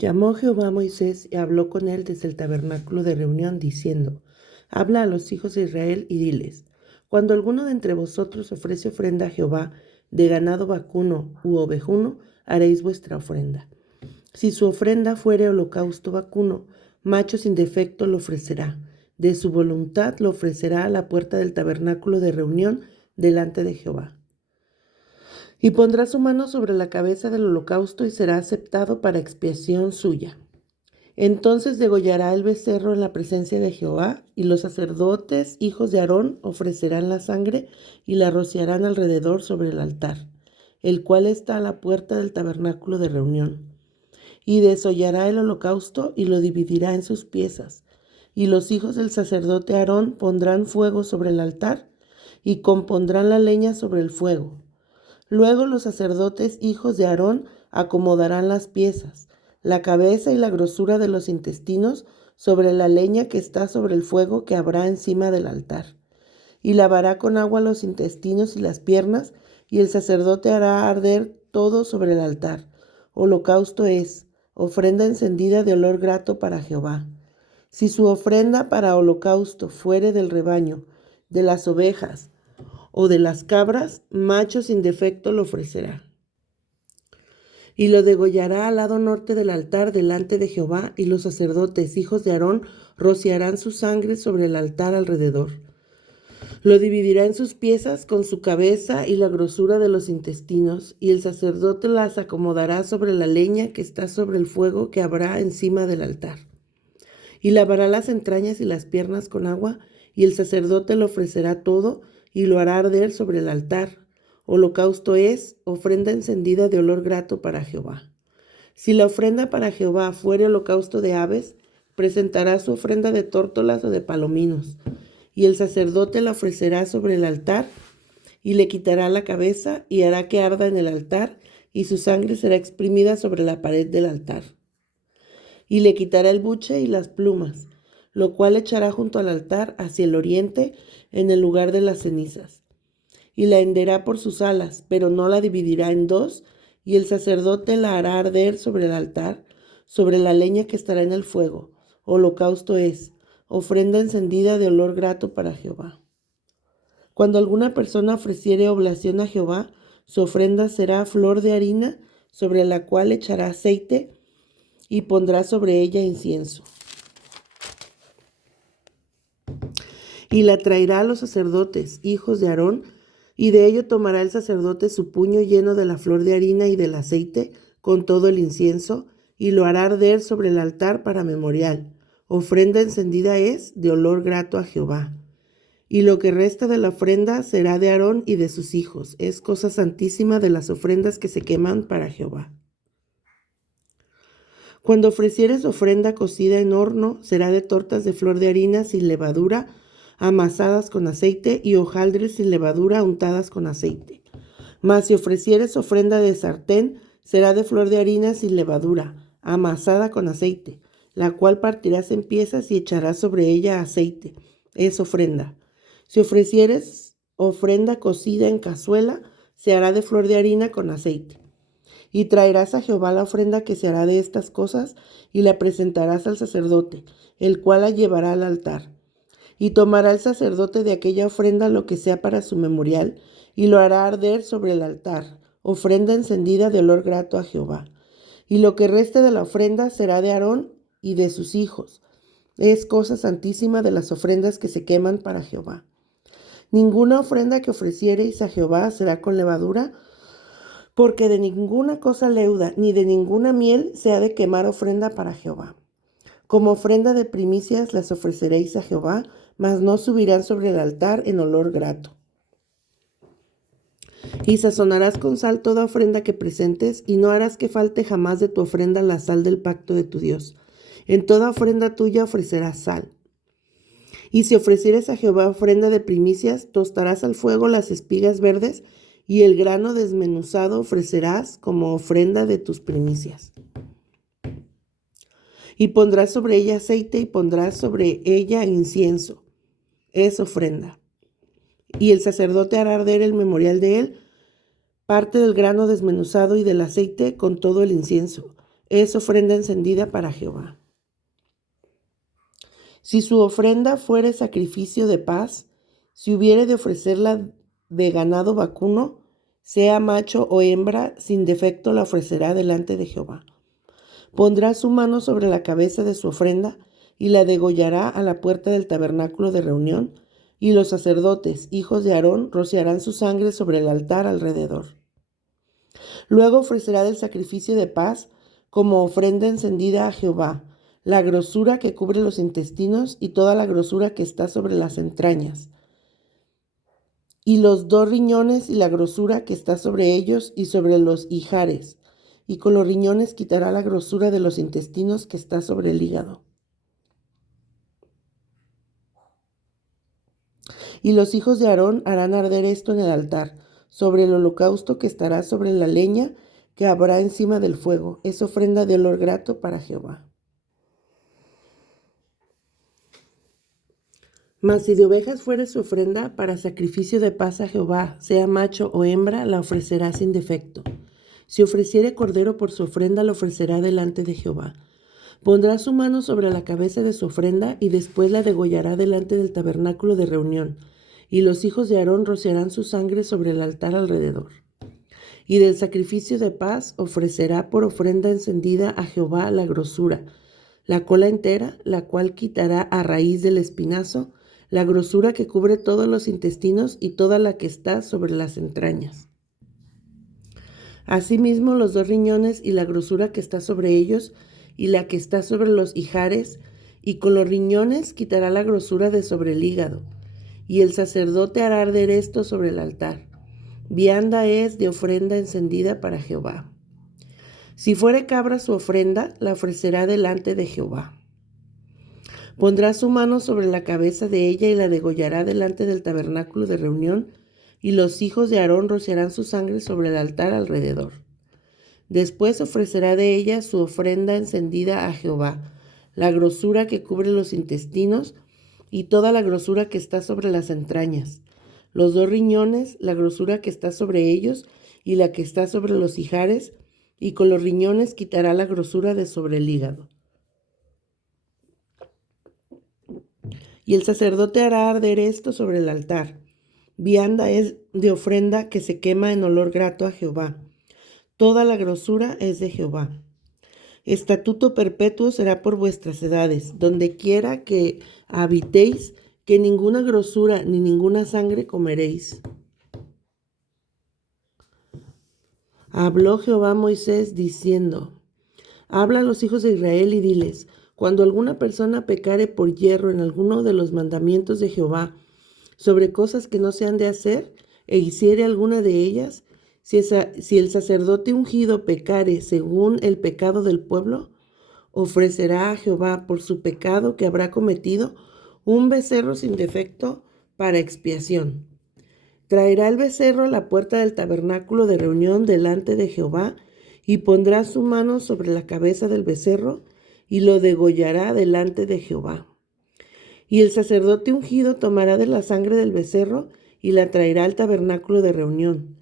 Llamó Jehová a Moisés y habló con él desde el tabernáculo de reunión, diciendo: Habla a los hijos de Israel y diles: Cuando alguno de entre vosotros ofrece ofrenda a Jehová de ganado vacuno u ovejuno, haréis vuestra ofrenda. Si su ofrenda fuere holocausto vacuno, macho sin defecto lo ofrecerá. De su voluntad lo ofrecerá a la puerta del tabernáculo de reunión delante de Jehová. Y pondrá su mano sobre la cabeza del holocausto y será aceptado para expiación suya. Entonces degollará el becerro en la presencia de Jehová, y los sacerdotes, hijos de Aarón, ofrecerán la sangre y la rociarán alrededor sobre el altar, el cual está a la puerta del tabernáculo de reunión. Y desollará el holocausto y lo dividirá en sus piezas. Y los hijos del sacerdote Aarón pondrán fuego sobre el altar y compondrán la leña sobre el fuego. Luego los sacerdotes, hijos de Aarón, acomodarán las piezas, la cabeza y la grosura de los intestinos sobre la leña que está sobre el fuego que habrá encima del altar. Y lavará con agua los intestinos y las piernas, y el sacerdote hará arder todo sobre el altar. Holocausto es, ofrenda encendida de olor grato para Jehová. Si su ofrenda para holocausto fuere del rebaño, de las ovejas o de las cabras, macho sin defecto lo ofrecerá. Y lo degollará al lado norte del altar delante de Jehová, y los sacerdotes, hijos de Aarón, rociarán su sangre sobre el altar alrededor. Lo dividirá en sus piezas con su cabeza y la grosura de los intestinos, y el sacerdote las acomodará sobre la leña que está sobre el fuego que habrá encima del altar. Y lavará las entrañas y las piernas con agua, y el sacerdote lo ofrecerá todo, y lo hará arder sobre el altar. Holocausto es, ofrenda encendida de olor grato para Jehová. Si la ofrenda para Jehová fuere holocausto de aves, presentará su ofrenda de tórtolas o de palominos, y el sacerdote la ofrecerá sobre el altar, y le quitará la cabeza, y hará que arda en el altar, y su sangre será exprimida sobre la pared del altar. Y le quitará el buche y las plumas, lo cual echará junto al altar hacia el oriente, en el lugar de las cenizas. Y la henderá por sus alas, pero no la dividirá en dos, y el sacerdote la hará arder sobre el altar, sobre la leña que estará en el fuego. Holocausto es, ofrenda encendida de olor grato para Jehová. Cuando alguna persona ofreciere oblación a Jehová, su ofrenda será flor de harina, sobre la cual echará aceite y pondrá sobre ella incienso. Y la traerá a los sacerdotes, hijos de Aarón, y de ello tomará el sacerdote su puño lleno de la flor de harina y del aceite, con todo el incienso, y lo hará arder sobre el altar para memorial. Ofrenda encendida es de olor grato a Jehová. Y lo que resta de la ofrenda será de Aarón y de sus hijos. Es cosa santísima de las ofrendas que se queman para Jehová. Cuando ofrecieres ofrenda cocida en horno, será de tortas de flor de harina sin levadura, amasadas con aceite, y hojaldres sin levadura untadas con aceite. Mas si ofrecieres ofrenda de sartén, será de flor de harina sin levadura, amasada con aceite, la cual partirás en piezas y echarás sobre ella aceite. Es ofrenda. Si ofrecieres ofrenda cocida en cazuela, se hará de flor de harina con aceite. Y traerás a Jehová la ofrenda que se hará de estas cosas, y la presentarás al sacerdote, el cual la llevará al altar. Y tomará el sacerdote de aquella ofrenda lo que sea para su memorial, y lo hará arder sobre el altar, ofrenda encendida de olor grato a Jehová. Y lo que reste de la ofrenda será de Aarón y de sus hijos. Es cosa santísima de las ofrendas que se queman para Jehová. Ninguna ofrenda que ofreciereis a Jehová será con levadura, porque de ninguna cosa leuda ni de ninguna miel se ha de quemar ofrenda para Jehová. Como ofrenda de primicias las ofreceréis a Jehová, mas no subirán sobre el altar en olor grato. Y sazonarás con sal toda ofrenda que presentes, y no harás que falte jamás de tu ofrenda la sal del pacto de tu Dios. En toda ofrenda tuya ofrecerás sal. Y si ofrecieres a Jehová ofrenda de primicias, tostarás al fuego las espigas verdes, y el grano desmenuzado ofrecerás como ofrenda de tus primicias. Y pondrás sobre ella aceite y pondrás sobre ella incienso. Es ofrenda. Y el sacerdote hará arder el memorial de él, parte del grano desmenuzado y del aceite con todo el incienso. es ofrenda encendida para Jehová. Si su ofrenda fuere sacrificio de paz, si hubiere de ofrecerla de ganado vacuno, sea macho o hembra, sin defecto la ofrecerá delante de Jehová. Pondrá su mano sobre la cabeza de su ofrenda y la degollará a la puerta del tabernáculo de reunión, y los sacerdotes, hijos de Aarón, rociarán su sangre sobre el altar alrededor. Luego ofrecerá del sacrificio de paz como ofrenda encendida a Jehová la grosura que cubre los intestinos y toda la grosura que está sobre las entrañas, y los 2 riñones y la grosura que está sobre ellos y sobre los ijares, y con los riñones quitará la grosura de los intestinos que está sobre el hígado. Y los hijos de Aarón harán arder esto en el altar, sobre el holocausto que estará sobre la leña que habrá encima del fuego. Es ofrenda de olor grato para Jehová. Mas si de ovejas fuere su ofrenda para sacrificio de paz a Jehová, sea macho o hembra, la ofrecerá sin defecto. Si ofreciere cordero por su ofrenda, la ofrecerá delante de Jehová. Pondrá su mano sobre la cabeza de su ofrenda y después la degollará delante del tabernáculo de reunión. Y los hijos de Aarón rociarán su sangre sobre el altar alrededor. Y del sacrificio de paz ofrecerá por ofrenda encendida a Jehová la grosura, la cola entera, la cual quitará a raíz del espinazo, la grosura que cubre todos los intestinos y toda la que está sobre las entrañas. Asimismo, los 2 riñones y la grosura que está sobre ellos y la que está sobre los ijares, y con los riñones quitará la grosura de sobre el hígado. Y el sacerdote hará arder esto sobre el altar. Vianda es de ofrenda encendida para Jehová. Si fuere cabra su ofrenda, la ofrecerá delante de Jehová. Pondrá su mano sobre la cabeza de ella y la degollará delante del tabernáculo de reunión, y los hijos de Aarón rociarán su sangre sobre el altar alrededor. Después ofrecerá de ella su ofrenda encendida a Jehová, la grosura que cubre los intestinos y toda la grosura que está sobre las entrañas, los 2 riñones, la grosura que está sobre ellos y la que está sobre los ijares, y con los riñones quitará la grosura de sobre el hígado. Y el sacerdote hará arder esto sobre el altar. Vianda es de ofrenda que se quema en olor grato a Jehová. Toda la grosura es de Jehová. Estatuto perpetuo será por vuestras edades, donde quiera que habitéis, que ninguna grosura ni ninguna sangre comeréis. Habló Jehová a Moisés diciendo: Habla a los hijos de Israel y diles: cuando alguna persona pecare por yerro en alguno de los mandamientos de Jehová, sobre cosas que no se han de hacer, e hiciere alguna de ellas, si el sacerdote ungido pecare según el pecado del pueblo, ofrecerá a Jehová por su pecado que habrá cometido un becerro sin defecto para expiación. Traerá el becerro a la puerta del tabernáculo de reunión delante de Jehová, y pondrá su mano sobre la cabeza del becerro, y lo degollará delante de Jehová. Y el sacerdote ungido tomará de la sangre del becerro y la traerá al tabernáculo de reunión.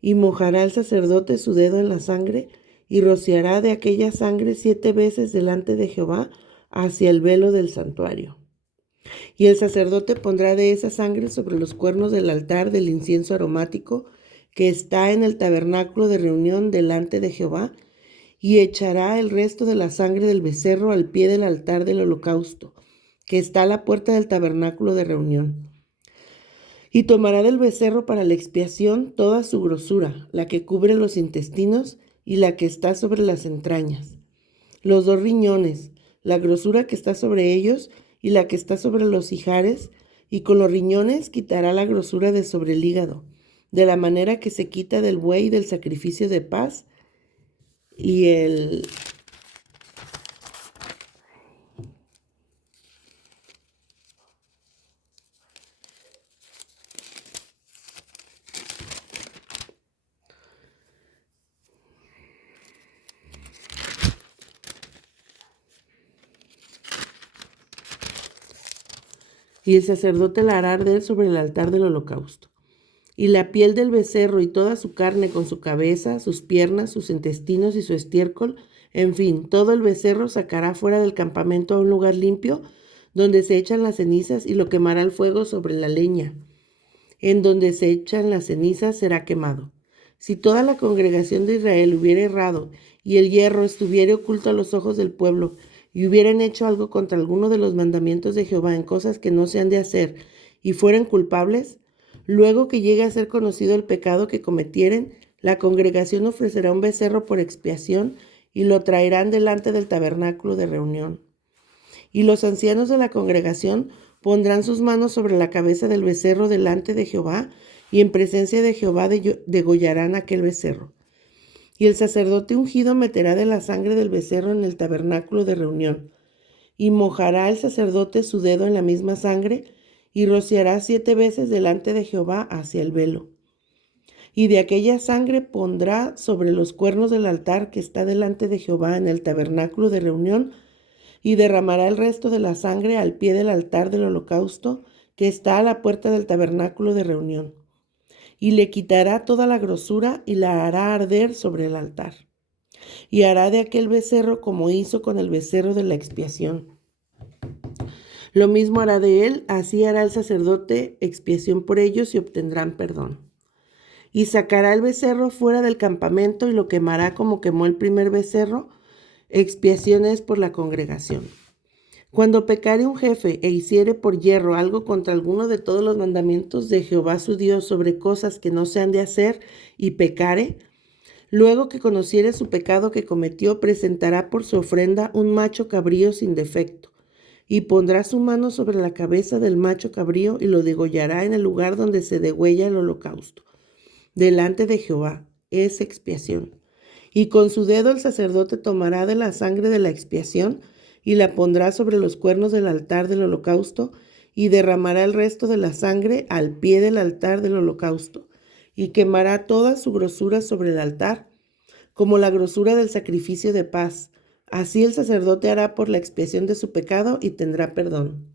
Y mojará el sacerdote su dedo en la sangre y rociará de aquella sangre 7 veces delante de Jehová hacia el velo del santuario. Y el sacerdote pondrá de esa sangre sobre los cuernos del altar del incienso aromático que está en el tabernáculo de reunión delante de Jehová, y echará el resto de la sangre del becerro al pie del altar del holocausto, que está a la puerta del tabernáculo de reunión. Y tomará del becerro para la expiación toda su grosura, la que cubre los intestinos y la que está sobre las entrañas, los 2 riñones, la grosura que está sobre ellos y la que está sobre los ijares, y con los riñones quitará la grosura de sobre el hígado, de la manera que se quita del buey del sacrificio de paz y el sacerdote la hará arder sobre el altar del holocausto. y la piel del becerro y toda su carne con su cabeza, sus piernas, sus intestinos y su estiércol, en fin, todo el becerro sacará fuera del campamento a un lugar limpio, donde se echan las cenizas y lo quemará al fuego sobre la leña. En donde se echan las cenizas será quemado. Si toda la congregación de Israel hubiera errado y el hierro estuviera oculto a los ojos del pueblo y hubieran hecho algo contra alguno de los mandamientos de Jehová en cosas que no se han de hacer y fueran culpables, luego que llegue a ser conocido el pecado que cometieren, la congregación ofrecerá un becerro por expiación y lo traerán delante del tabernáculo de reunión. Y los ancianos de la congregación pondrán sus manos sobre la cabeza del becerro delante de Jehová, y en presencia de Jehová degollarán aquel becerro. Y el sacerdote ungido meterá de la sangre del becerro en el tabernáculo de reunión, y mojará el sacerdote su dedo en la misma sangre, y rociará 7 veces delante de Jehová hacia el velo. Y de aquella sangre pondrá sobre los cuernos del altar que está delante de Jehová en el tabernáculo de reunión, y derramará el resto de la sangre al pie del altar del holocausto que está a la puerta del tabernáculo de reunión. Y le quitará toda la grosura y la hará arder sobre el altar. Y hará de aquel becerro como hizo con el becerro de la expiación. Lo mismo hará de él, así hará el sacerdote expiación por ellos y obtendrán perdón. Y sacará el becerro fuera del campamento y lo quemará como quemó el primer becerro. Expiación es por la congregación. Cuando pecare un jefe e hiciere por yerro algo contra alguno de todos los mandamientos de Jehová su Dios sobre cosas que no se han de hacer y pecare, luego que conociere su pecado que cometió, presentará por su ofrenda un macho cabrío sin defecto, y pondrá su mano sobre la cabeza del macho cabrío y lo degollará en el lugar donde se degüella el holocausto, delante de Jehová. Es expiación. Y con su dedo el sacerdote tomará de la sangre de la expiación y la pondrá sobre los cuernos del altar del holocausto y derramará el resto de la sangre al pie del altar del holocausto y quemará toda su grosura sobre el altar, como la grosura del sacrificio de paz. Así el sacerdote hará por la expiación de su pecado y tendrá perdón.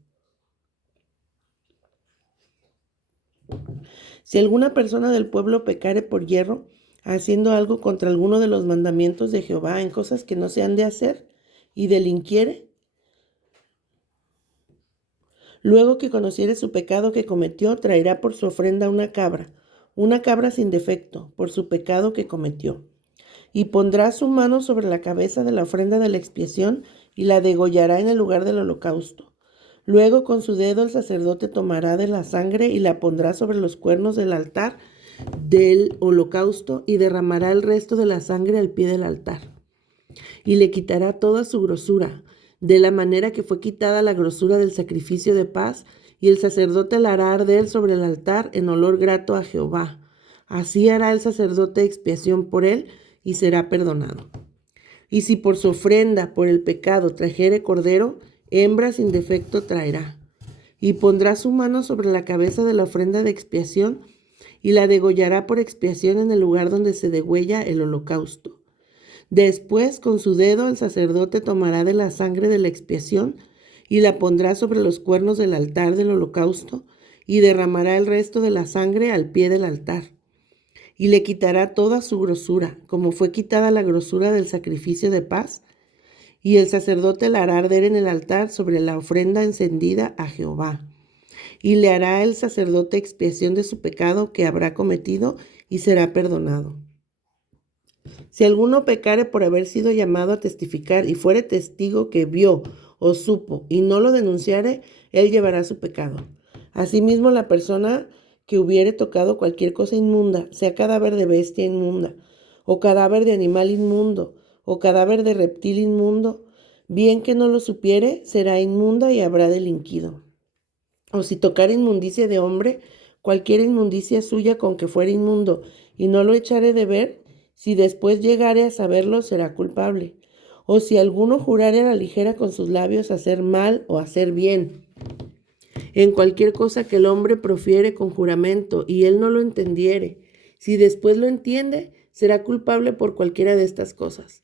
Si alguna persona del pueblo pecare por yerro, haciendo algo contra alguno de los mandamientos de Jehová en cosas que no se han de hacer, y delinquiere, luego que conociere su pecado que cometió, traerá por su ofrenda una cabra sin defecto, por su pecado que cometió. Y pondrá su mano sobre la cabeza de la ofrenda de la expiación y la degollará en el lugar del holocausto. Luego con su dedo el sacerdote tomará de la sangre y la pondrá sobre los cuernos del altar del holocausto y derramará el resto de la sangre al pie del altar. Y le quitará toda su grosura, de la manera que fue quitada la grosura del sacrificio de paz, y el sacerdote la hará arder sobre el altar en olor grato a Jehová. Así hará el sacerdote expiación por él y será perdonado. Y si por su ofrenda por el pecado trajere cordero, hembra sin defecto traerá. Y pondrá su mano sobre la cabeza de la ofrenda de expiación y la degollará por expiación en el lugar donde se degüella el holocausto. Después, con su dedo, el sacerdote tomará de la sangre de la expiación y la pondrá sobre los cuernos del altar del holocausto y derramará el resto de la sangre al pie del altar. Y le quitará toda su grosura, como fue quitada la grosura del sacrificio de paz, y el sacerdote la hará arder en el altar sobre la ofrenda encendida a Jehová. Y le hará el sacerdote expiación de su pecado que habrá cometido y será perdonado. Si alguno pecare por haber sido llamado a testificar y fuere testigo que vio o supo y no lo denunciare, él llevará su pecado. Asimismo, la persona que hubiere tocado cualquier cosa inmunda, sea cadáver de bestia inmunda, o cadáver de animal inmundo, o cadáver de reptil inmundo, bien que no lo supiere, será inmunda y habrá delinquido. O si tocare inmundicia de hombre, cualquier inmundicia suya con que fuere inmundo, y no lo echare de ver, si después llegare a saberlo, será culpable. O si alguno jurare a la ligera con sus labios hacer mal o hacer bien, en cualquier cosa que el hombre profiere con juramento, y él no lo entendiere, si después lo entiende, será culpable por cualquiera de estas cosas.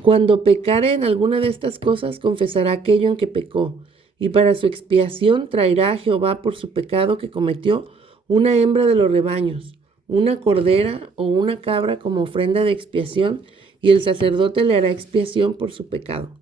Cuando pecare en alguna de estas cosas, confesará aquello en que pecó, y para su expiación traerá a Jehová por su pecado que cometió una hembra de los rebaños, una cordera o una cabra como ofrenda de expiación, y el sacerdote le hará expiación por su pecado.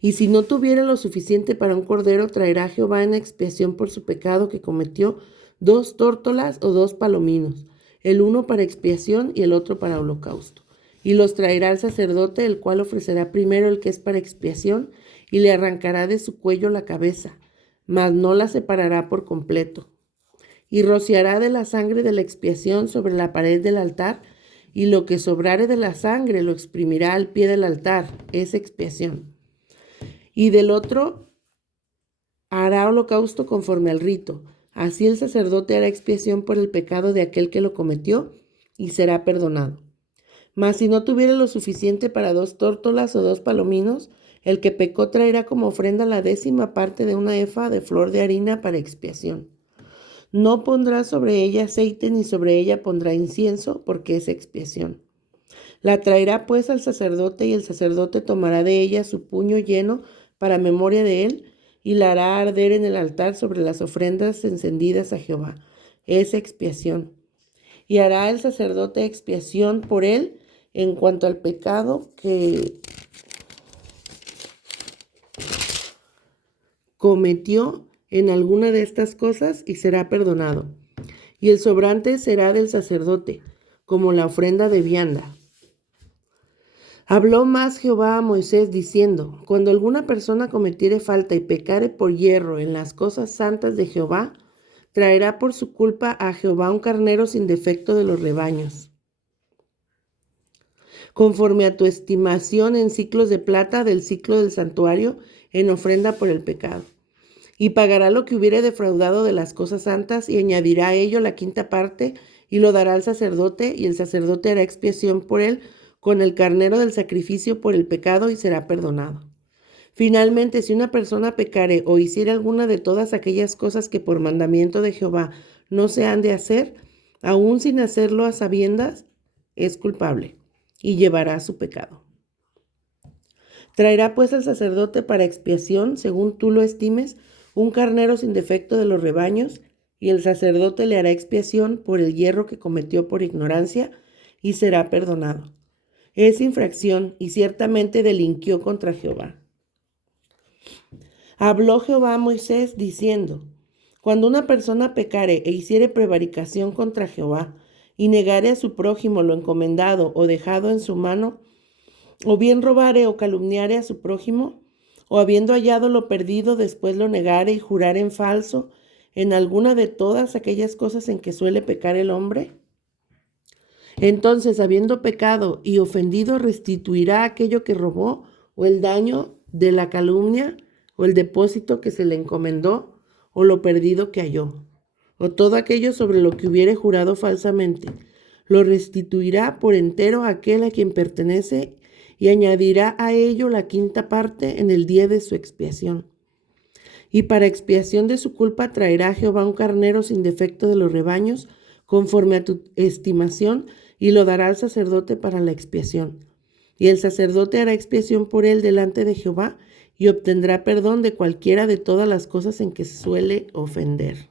Y si no tuviera lo suficiente para un cordero, traerá a Jehová en expiación por su pecado que cometió 2 tórtolas o 2 palominos, el uno para expiación y el otro para holocausto. Y los traerá al sacerdote, el cual ofrecerá primero el que es para expiación, y le arrancará de su cuello la cabeza, mas no la separará por completo. Y rociará de la sangre de la expiación sobre la pared del altar, y lo que sobrare de la sangre lo exprimirá al pie del altar, es expiación. Y del otro hará holocausto conforme al rito. Así el sacerdote hará expiación por el pecado de aquel que lo cometió, y será perdonado. Mas si no tuviera lo suficiente para 2 tórtolas o 2 palominos, el que pecó traerá como ofrenda la 10ª parte de una efa de flor de harina para expiación. No pondrá sobre ella aceite, ni sobre ella pondrá incienso, porque es expiación. La traerá pues al sacerdote, y el sacerdote tomará de ella su puño lleno para memoria de él, y la hará arder en el altar sobre las ofrendas encendidas a Jehová. Es expiación. Y hará el sacerdote expiación por él en cuanto al pecado que cometió en alguna de estas cosas, y será perdonado. Y el sobrante será del sacerdote, como la ofrenda de vianda. Habló más Jehová a Moisés diciendo: cuando alguna persona cometiere falta y pecare por hierro en las cosas santas de Jehová, traerá por su culpa a Jehová un carnero sin defecto de los rebaños, conforme a tu estimación en siclos de plata del siclo del santuario, en ofrenda por el pecado. Y pagará lo que hubiere defraudado de las cosas santas, y añadirá a ello la 5ª parte, y lo dará al sacerdote, y el sacerdote hará expiación por él con el carnero del sacrificio por el pecado, y será perdonado. Finalmente, si una persona pecare o hiciere alguna de todas aquellas cosas que por mandamiento de Jehová no se han de hacer, aun sin hacerlo a sabiendas, es culpable, y llevará su pecado. Traerá pues el sacerdote para expiación, según tú lo estimes, un carnero sin defecto de los rebaños, y el sacerdote le hará expiación por el hierro que cometió por ignorancia, y será perdonado. Es infracción, y ciertamente delinquió contra Jehová. Habló Jehová a Moisés diciendo: cuando una persona pecare e hiciere prevaricación contra Jehová, y negare a su prójimo lo encomendado o dejado en su mano, o bien robare o calumniare a su prójimo, o habiendo hallado lo perdido, después lo negare y jurare en falso en alguna de todas aquellas cosas en que suele pecar el hombre, entonces, habiendo pecado y ofendido, restituirá aquello que robó, o el daño de la calumnia, o el depósito que se le encomendó, o lo perdido que halló, o todo aquello sobre lo que hubiere jurado falsamente. Lo restituirá por entero a aquel a quien pertenece, y añadirá a ello la 5ª parte en el día de su expiación. Y para expiación de su culpa traerá a Jehová un carnero sin defecto de los rebaños, conforme a tu estimación, y lo dará al sacerdote para la expiación. Y el sacerdote hará expiación por él delante de Jehová, y obtendrá perdón de cualquiera de todas las cosas en que suele ofender.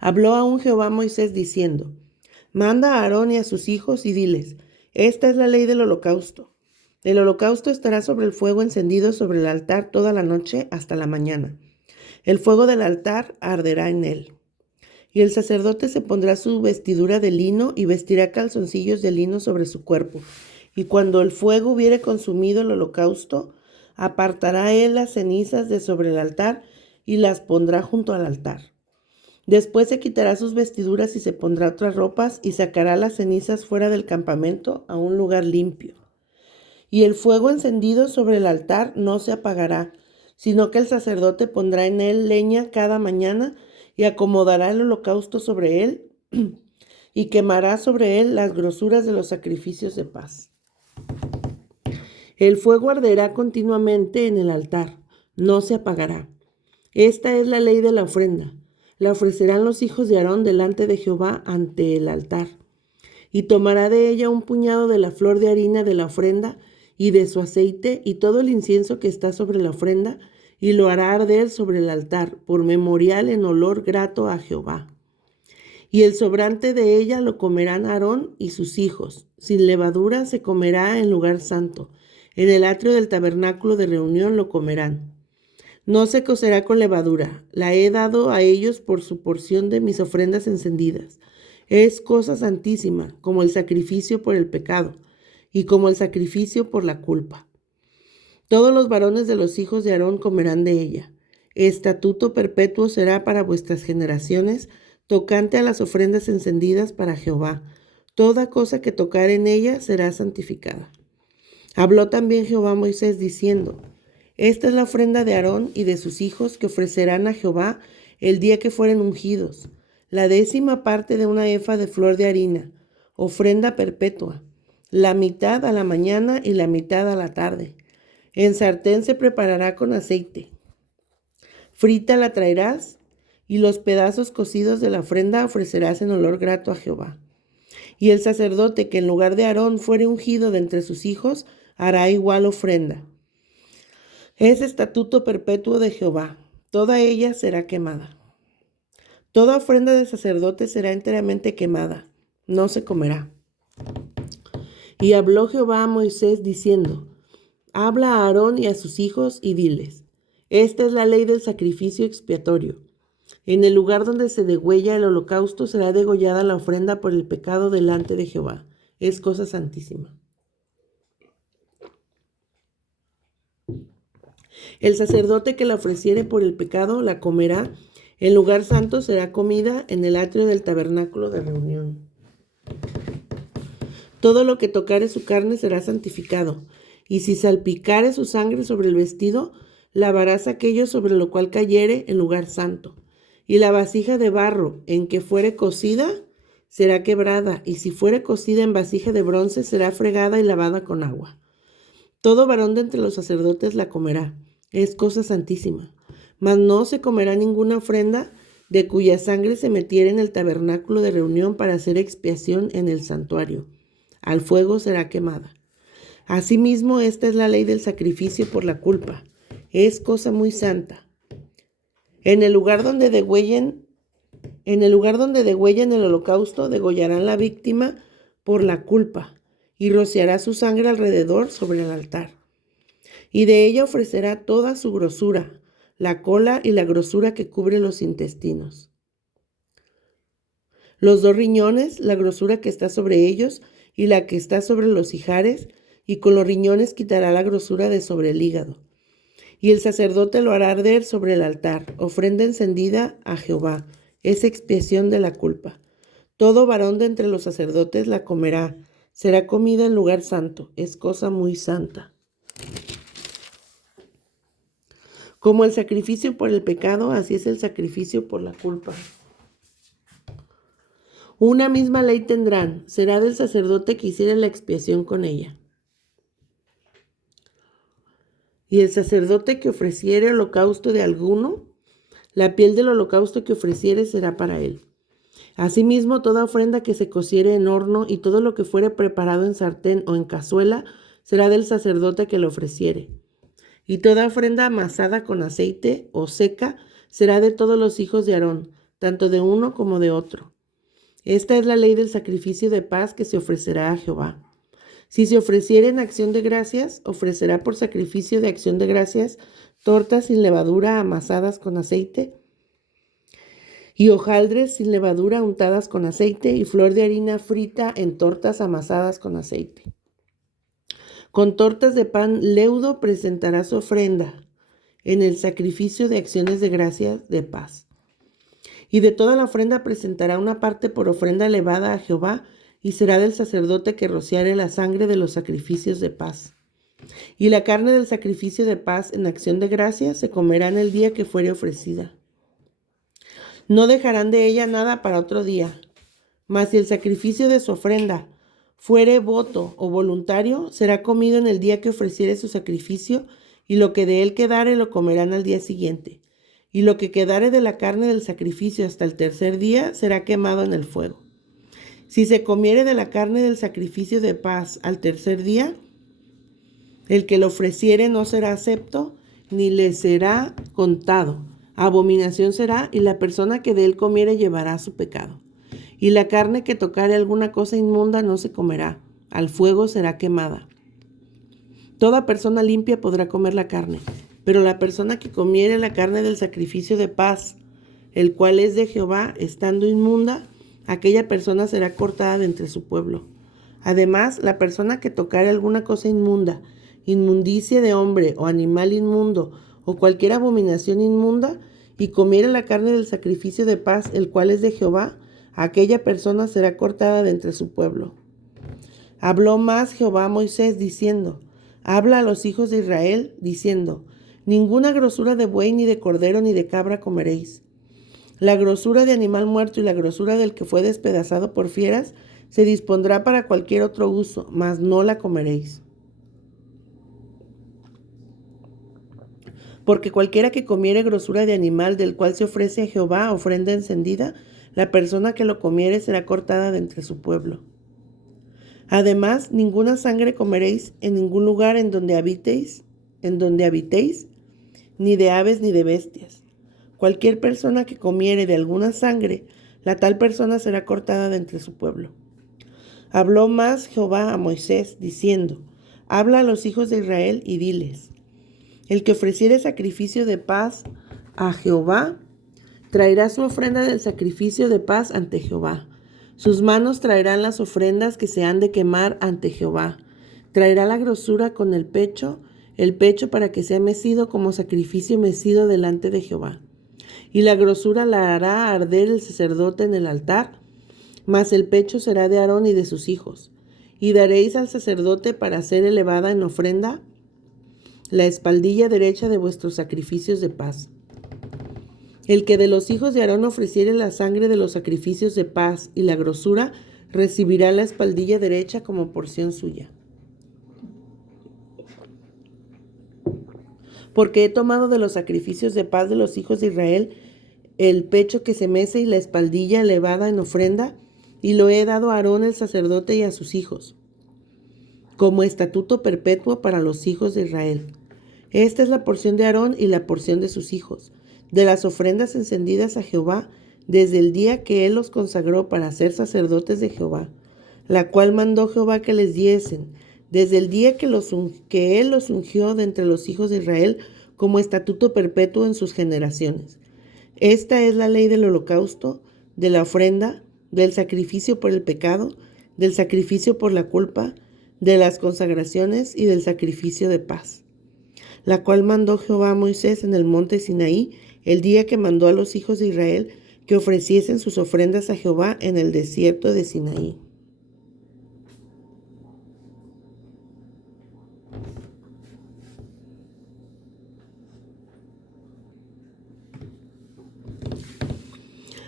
Habló aún Jehová a Moisés diciendo: manda a Aarón y a sus hijos y diles: esta es la ley del holocausto. El holocausto estará sobre el fuego encendido sobre el altar toda la noche hasta la mañana. El fuego del altar arderá en él. Y el sacerdote se pondrá su vestidura de lino y vestirá calzoncillos de lino sobre su cuerpo. Y cuando el fuego hubiere consumido el holocausto, apartará él las cenizas de sobre el altar y las pondrá junto al altar. Después se quitará sus vestiduras y se pondrá otras ropas, y sacará las cenizas fuera del campamento a un lugar limpio. Y el fuego encendido sobre el altar no se apagará, sino que el sacerdote pondrá en él leña cada mañana, y acomodará el holocausto sobre él, y quemará sobre él las grosuras de los sacrificios de paz. El fuego arderá continuamente en el altar, no se apagará. Esta es la ley de la ofrenda. La ofrecerán los hijos de Aarón delante de Jehová ante el altar. Y tomará de ella un puñado de la flor de harina de la ofrenda y de su aceite y todo el incienso que está sobre la ofrenda, y lo hará arder sobre el altar, por memorial en olor grato a Jehová. Y el sobrante de ella lo comerán Aarón y sus hijos. Sin levadura se comerá en lugar santo. En el atrio del tabernáculo de reunión lo comerán. No se cocerá con levadura. La he dado a ellos por su porción de mis ofrendas encendidas. Es cosa santísima, como el sacrificio por el pecado, y como el sacrificio por la culpa. Todos los varones de los hijos de Aarón comerán de ella. Estatuto perpetuo será para vuestras generaciones, tocante a las ofrendas encendidas para Jehová. Toda cosa que tocare en ella será santificada. Habló también Jehová a Moisés diciendo: Esta es la ofrenda de Aarón y de sus hijos que ofrecerán a Jehová el día que fueren ungidos. La 10ª parte de una efa de flor de harina, ofrenda perpetua, la mitad a la mañana y la mitad a la tarde. En sartén se preparará con aceite. Frita la traerás, y los pedazos cocidos de la ofrenda ofrecerás en olor grato a Jehová. Y el sacerdote que en lugar de Aarón fuere ungido de entre sus hijos, hará igual ofrenda. Es estatuto perpetuo de Jehová, toda ella será quemada. Toda ofrenda de sacerdote será enteramente quemada, no se comerá. Y habló Jehová a Moisés diciendo: Habla a Aarón y a sus hijos y diles: Esta es la ley del sacrificio expiatorio. En el lugar donde se degüella el holocausto será degollada la ofrenda por el pecado delante de Jehová. Es cosa santísima. El sacerdote que la ofreciere por el pecado la comerá. En lugar santo será comida en el atrio del tabernáculo de reunión. Todo lo que tocare su carne será santificado. Y si salpicare su sangre sobre el vestido, lavarás aquello sobre lo cual cayere en lugar santo. Y la vasija de barro en que fuere cocida será quebrada, y si fuere cocida en vasija de bronce será fregada y lavada con agua. Todo varón de entre los sacerdotes la comerá, es cosa santísima. Mas no se comerá ninguna ofrenda de cuya sangre se metiere en el tabernáculo de reunión para hacer expiación en el santuario. Al fuego será quemada. Asimismo, esta es la ley del sacrificio por la culpa. Es cosa muy santa. En el lugar donde degüellen el holocausto, degollarán la víctima por la culpa, y rociará su sangre alrededor sobre el altar. Y de ella ofrecerá toda su grosura, la cola y la grosura que cubre los intestinos. Los 2 riñones, la grosura que está sobre ellos y la que está sobre los ijares, y con los riñones quitará la grosura de sobre el hígado. Y el sacerdote lo hará arder sobre el altar, ofrenda encendida a Jehová, es expiación de la culpa. Todo varón de entre los sacerdotes la comerá, será comida en lugar santo, es cosa muy santa. Como el sacrificio por el pecado, así es el sacrificio por la culpa. Una misma ley tendrán, será del sacerdote que hiciere la expiación con ella. Y el sacerdote que ofreciere holocausto de alguno, la piel del holocausto que ofreciere será para él. Asimismo, toda ofrenda que se cociere en horno y todo lo que fuere preparado en sartén o en cazuela será del sacerdote que lo ofreciere. Y toda ofrenda amasada con aceite o seca será de todos los hijos de Aarón, tanto de uno como de otro. Esta es la ley del sacrificio de paz que se ofrecerá a Jehová. Si se ofreciere en acción de gracias, ofrecerá por sacrificio de acción de gracias tortas sin levadura amasadas con aceite, y hojaldres sin levadura untadas con aceite, y flor de harina frita en tortas amasadas con aceite. Con tortas de pan leudo presentará su ofrenda en el sacrificio de acciones de gracias de paz. Y de toda la ofrenda presentará una parte por ofrenda elevada a Jehová, y será del sacerdote que rociare la sangre de los sacrificios de paz. Y la carne del sacrificio de paz en acción de gracias se comerá en el día que fuere ofrecida. No dejarán de ella nada para otro día. Mas si el sacrificio de su ofrenda fuere voto o voluntario, será comido en el día que ofreciere su sacrificio, y lo que de él quedare lo comerán al día siguiente. Y lo que quedare de la carne del sacrificio hasta el 3er día será quemado en el fuego. Si se comiere de la carne del sacrificio de paz al 3er día, el que lo ofreciere no será acepto, ni le será contado. Abominación será, y la persona que de él comiere llevará su pecado. Y la carne que tocare alguna cosa inmunda no se comerá, al fuego será quemada. Toda persona limpia podrá comer la carne, pero la persona que comiere la carne del sacrificio de paz, el cual es de Jehová, estando inmunda, aquella persona será cortada de entre su pueblo. Además, la persona que tocare alguna cosa inmunda, inmundicia de hombre o animal inmundo, o cualquier abominación inmunda, y comiere la carne del sacrificio de paz, el cual es de Jehová, aquella persona será cortada de entre su pueblo. Habló más Jehová a Moisés, diciendo: habla a los hijos de Israel, diciendo: ninguna grosura de buey, ni de cordero, ni de cabra comeréis. La grosura de animal muerto y la grosura del que fue despedazado por fieras se dispondrá para cualquier otro uso, mas no la comeréis. Porque cualquiera que comiere grosura de animal del cual se ofrece a Jehová ofrenda encendida, la persona que lo comiere será cortada de entre su pueblo. Además, ninguna sangre comeréis en ningún lugar en donde habitéis, ni de aves ni de bestias. Cualquier persona que comiere de alguna sangre, la tal persona será cortada de entre su pueblo. Habló más Jehová a Moisés, diciendo: habla a los hijos de Israel y diles: el que ofreciere sacrificio de paz a Jehová, traerá su ofrenda del sacrificio de paz ante Jehová. Sus manos traerán las ofrendas que se han de quemar ante Jehová. Traerá la grosura con el pecho para que sea mecido como sacrificio mecido delante de Jehová. Y la grosura la hará arder el sacerdote en el altar, mas el pecho será de Aarón y de sus hijos. Y daréis al sacerdote para ser elevada en ofrenda la espaldilla derecha de vuestros sacrificios de paz. El que de los hijos de Aarón ofreciere la sangre de los sacrificios de paz y la grosura, recibirá la espaldilla derecha como porción suya. Porque he tomado de los sacrificios de paz de los hijos de Israel el pecho que se mece y la espaldilla elevada en ofrenda, y lo he dado a Aarón el sacerdote y a sus hijos, como estatuto perpetuo para los hijos de Israel. Esta es la porción de Aarón y la porción de sus hijos, de las ofrendas encendidas a Jehová, desde el día que él los consagró para ser sacerdotes de Jehová, la cual mandó Jehová que les diesen, desde el día que él los ungió de entre los hijos de Israel, como estatuto perpetuo en sus generaciones. Esta es la ley del holocausto, de la ofrenda, del sacrificio por el pecado, del sacrificio por la culpa, de las consagraciones y del sacrificio de paz, la cual mandó Jehová a Moisés en el monte Sinaí, el día que mandó a los hijos de Israel que ofreciesen sus ofrendas a Jehová en el desierto de Sinaí.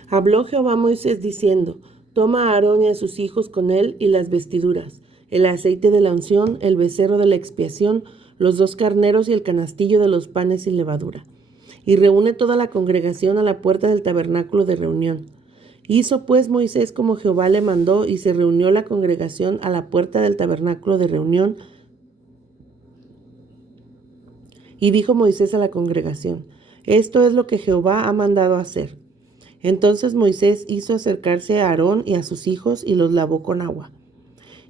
Habló Jehová a Moisés diciendo: toma a Aarón y a sus hijos con él y las vestiduras, el aceite de la unción, el becerro de la expiación, los 2 carneros y el canastillo de los panes sin levadura. Y reúne toda la congregación a la puerta del tabernáculo de reunión. Hizo pues Moisés como Jehová le mandó, y se reunió la congregación a la puerta del tabernáculo de reunión. Y dijo Moisés a la congregación: esto es lo que Jehová ha mandado hacer. Entonces Moisés hizo acercarse a Aarón y a sus hijos y los lavó con agua.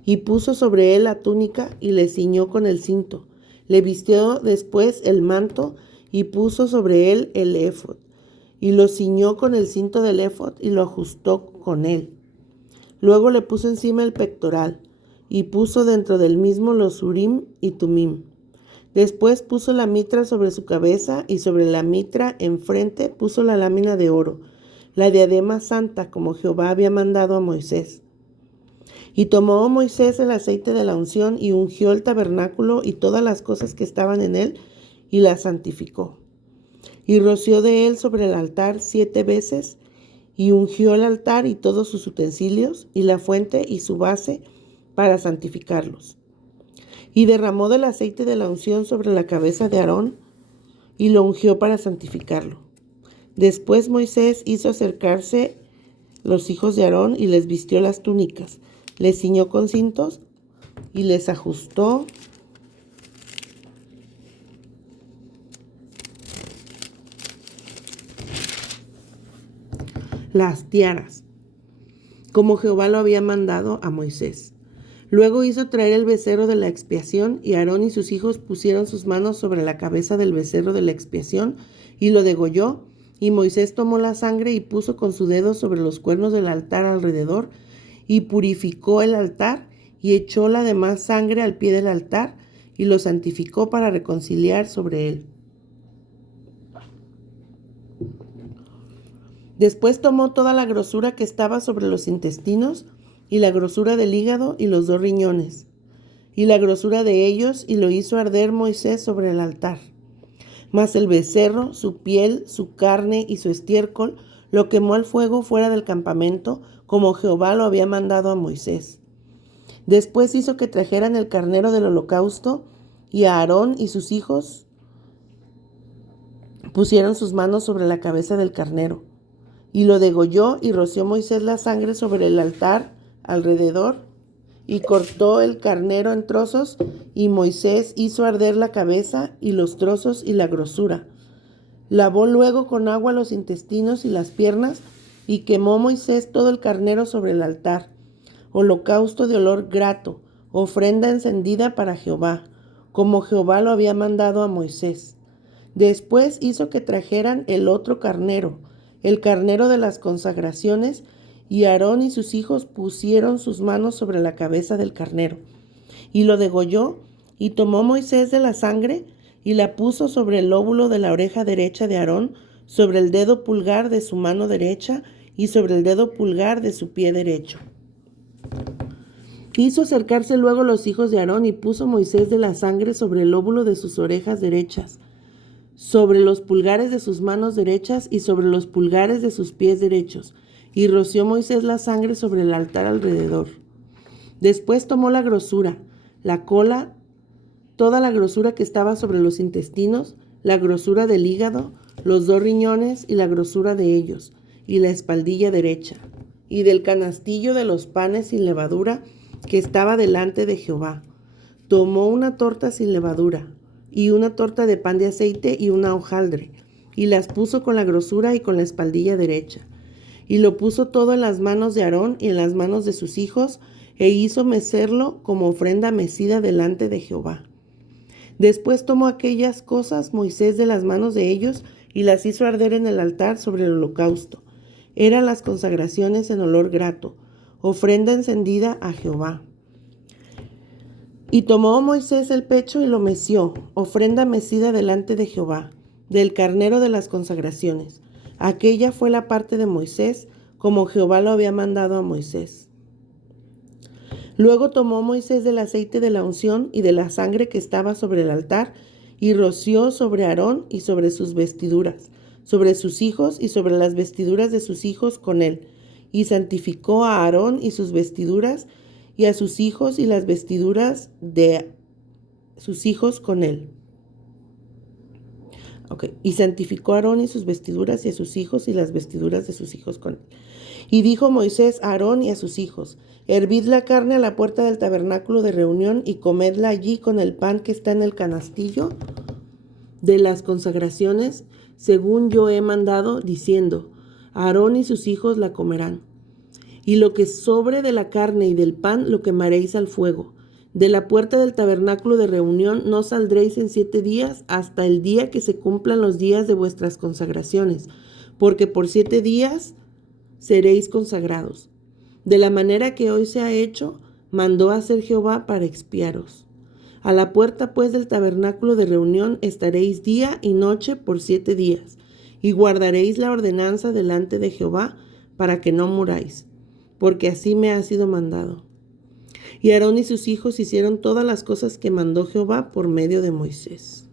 Y puso sobre él la túnica y le ciñó con el cinto. Le vistió después el manto y puso sobre él el éfod. Y lo ciñó con el cinto del éfod y lo ajustó con él. Luego le puso encima el pectoral y puso dentro del mismo los urim y tumim. Después puso la mitra sobre su cabeza y sobre la mitra enfrente puso la lámina de oro, la diadema santa, como Jehová había mandado a Moisés. Y tomó Moisés el aceite de la unción y ungió el tabernáculo y todas las cosas que estaban en él y las santificó. Y roció de él sobre el altar 7 veces y ungió el altar y todos sus utensilios y la fuente y su base para santificarlos. Y derramó del aceite de la unción sobre la cabeza de Aarón y lo ungió para santificarlo. Después Moisés hizo acercarse los hijos de Aarón y les vistió las túnicas, les ciñó con cintos y les ajustó las tiaras, como Jehová lo había mandado a Moisés. Luego hizo traer el becerro de la expiación, y Aarón y sus hijos pusieron sus manos sobre la cabeza del becerro de la expiación, y lo degolló. Y Moisés tomó la sangre y puso con su dedo sobre los cuernos del altar alrededor, y purificó el altar, y echó la demás sangre al pie del altar, y lo santificó para reconciliar sobre él. Después tomó toda la grosura que estaba sobre los intestinos, y la grosura del hígado y los 2 riñones, y la grosura de ellos, y lo hizo arder Moisés sobre el altar. Mas el becerro, su piel, su carne y su estiércol, lo quemó al fuego fuera del campamento, como Jehová lo había mandado a Moisés. Después hizo que trajeran el carnero del holocausto, y a Aarón y sus hijos pusieron sus manos sobre la cabeza del carnero. Y lo degolló, y roció Moisés la sangre sobre el altar alrededor, y cortó el carnero en trozos, y Moisés hizo arder la cabeza y los trozos y la grosura. Lavó luego con agua los intestinos y las piernas, y quemó Moisés todo el carnero sobre el altar, holocausto de olor grato, ofrenda encendida para Jehová, como Jehová lo había mandado a Moisés. Después hizo que trajeran el otro carnero, el carnero de las consagraciones, y Aarón y sus hijos pusieron sus manos sobre la cabeza del carnero, y lo degolló, y tomó Moisés de la sangre, y la puso sobre el lóbulo de la oreja derecha de Aarón, sobre el dedo pulgar de su mano derecha, y sobre el dedo pulgar de su pie derecho. Hizo acercarse luego los hijos de Aarón, y puso Moisés de la sangre sobre el lóbulo de sus orejas derechas, sobre los pulgares de sus manos derechas y sobre los pulgares de sus pies derechos, y roció Moisés la sangre sobre el altar alrededor. Después tomó la grosura, la cola, toda la grosura que estaba sobre los intestinos, la grosura del hígado, los 2 riñones y la grosura de ellos, y la espaldilla derecha, y del canastillo de los panes sin levadura que estaba delante de Jehová. Tomó una torta sin levadura, y una torta de pan de aceite y una hojaldre, y las puso con la grosura y con la espaldilla derecha. Y lo puso todo en las manos de Aarón y en las manos de sus hijos, e hizo mecerlo como ofrenda mecida delante de Jehová. Después tomó aquellas cosas Moisés de las manos de ellos, y las hizo arder en el altar sobre el holocausto. Eran las consagraciones en olor grato, ofrenda encendida a Jehová. Y tomó Moisés el pecho y lo meció, ofrenda mecida delante de Jehová, del carnero de las consagraciones. Aquella fue la parte de Moisés, como Jehová lo había mandado a Moisés. Luego tomó Moisés del aceite de la unción y de la sangre que estaba sobre el altar, y roció sobre Aarón y sobre sus vestiduras, sobre sus hijos y sobre las vestiduras de sus hijos con él, y santificó a Aarón y sus vestiduras, y a sus hijos y las vestiduras de sus hijos con él. Y santificó a Aarón y sus vestiduras, y a sus hijos y las vestiduras de sus hijos con él. Y dijo Moisés a Aarón y a sus hijos: hervid la carne a la puerta del tabernáculo de reunión, y comedla allí con el pan que está en el canastillo de las consagraciones, según yo he mandado, diciendo: Aarón y sus hijos la comerán. Y lo que sobre de la carne y del pan lo quemaréis al fuego. De la puerta del tabernáculo de reunión no saldréis en 7 días, hasta el día que se cumplan los días de vuestras consagraciones, porque por 7 días seréis consagrados. De la manera que hoy se ha hecho, mandó hacer Jehová para expiaros. A la puerta pues del tabernáculo de reunión estaréis día y noche por 7 días, y guardaréis la ordenanza delante de Jehová, para que no muráis, porque así me ha sido mandado. Y Aarón y sus hijos hicieron todas las cosas que mandó Jehová por medio de Moisés.